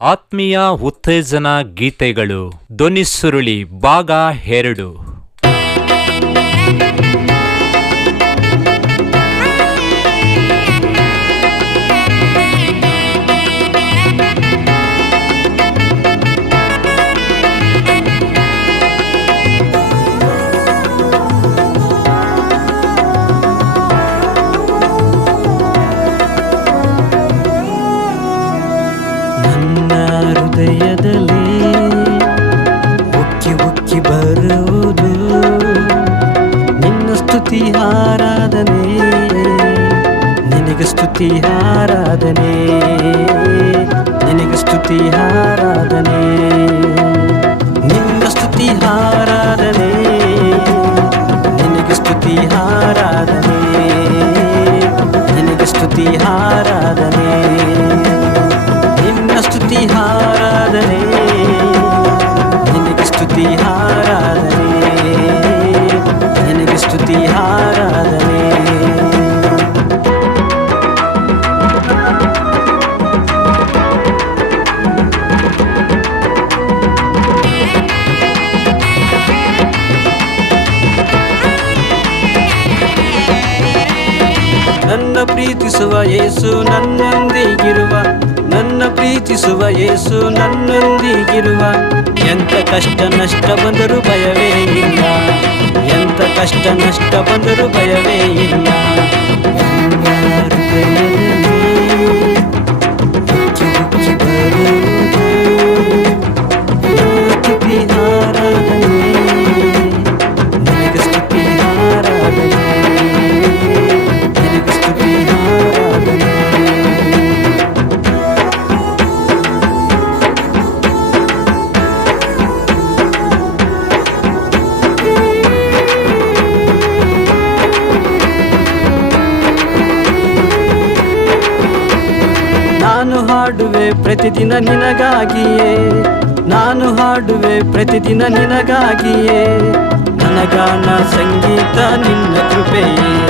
ಆತ್ಮೀಯ ಉತ್ತೇಜನ ಗೀತೆಗಳು ಧ್ವನಿ ಸುರುಳಿ ಭಾಗ ಎರಡು. ಸ್ತುತಿ ಆರಾಧನೆ. ನಿನಗೆ ಸ್ತುತಿ ಆರಾಧನೆ. ನಿನ್ನ ಸ್ತುತಿ ಆರಾಧನೆ. ನಿನಗೆ ಸ್ತುತಿ ಆರಾಧನೆ. ನಿನಗೆ ಸ್ತುತಿ ಆರಾಧನೆ ನನ್ನ ಪ್ರೀತಿಸುವ ಯೇಸು ನನ್ನೊಂದಿಗಿರುವ, ನನ್ನ ಪ್ರೀತಿಸುವ ಯೇಸು ನನ್ನೊಂದಿಗಿರುವ. ಎಂತ ಕಷ್ಟ ನಷ್ಟ ಬಂದರೂ ಭಯವೇ ಇಲ್ಲ. ಎಂತ ಕಷ್ಟ ನಷ್ಟ ಬಂದರೂ ಭಯವೇ ಇಲ್ಲ. ನಾನು ಹಾಡುವೆ ಪ್ರತಿದಿನ ನಿನಗಾಗಿಯೇ. ನಾನು ಹಾಡುವೆ ಪ್ರತಿದಿನ ನಿನಗಾಗಿಯೇ. ನನಗಾನ ಸಂಗೀತ ನಿನ್ನ ಕೃಪೆಯೇ.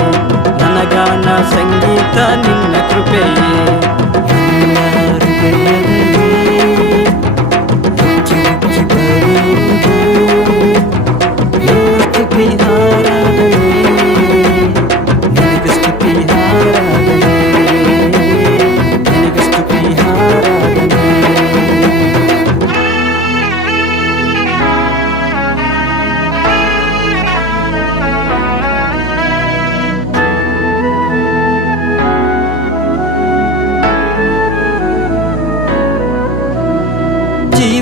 ನನಗಾನ ಸಂಗೀತ ನಿನ್ನ ಕೃಪೆಯೇ.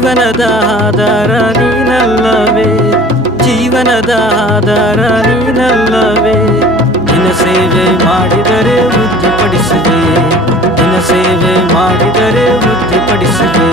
ಜೀವನದ ಆಧಾರ ನೀನಲ್ಲವೇ ಜೀವನದ ಆಧಾರ ನೀನಲ್ಲವೇ. ದಿನ ಸೇವೆ ಮಾಡಿದರೆ ವೃದ್ಧಿಪಡಿಸಿದೆ ದಿನ ಸೇವೆ ಮಾಡಿದರೆ ವೃದ್ಧಿಪಡಿಸಿದೆ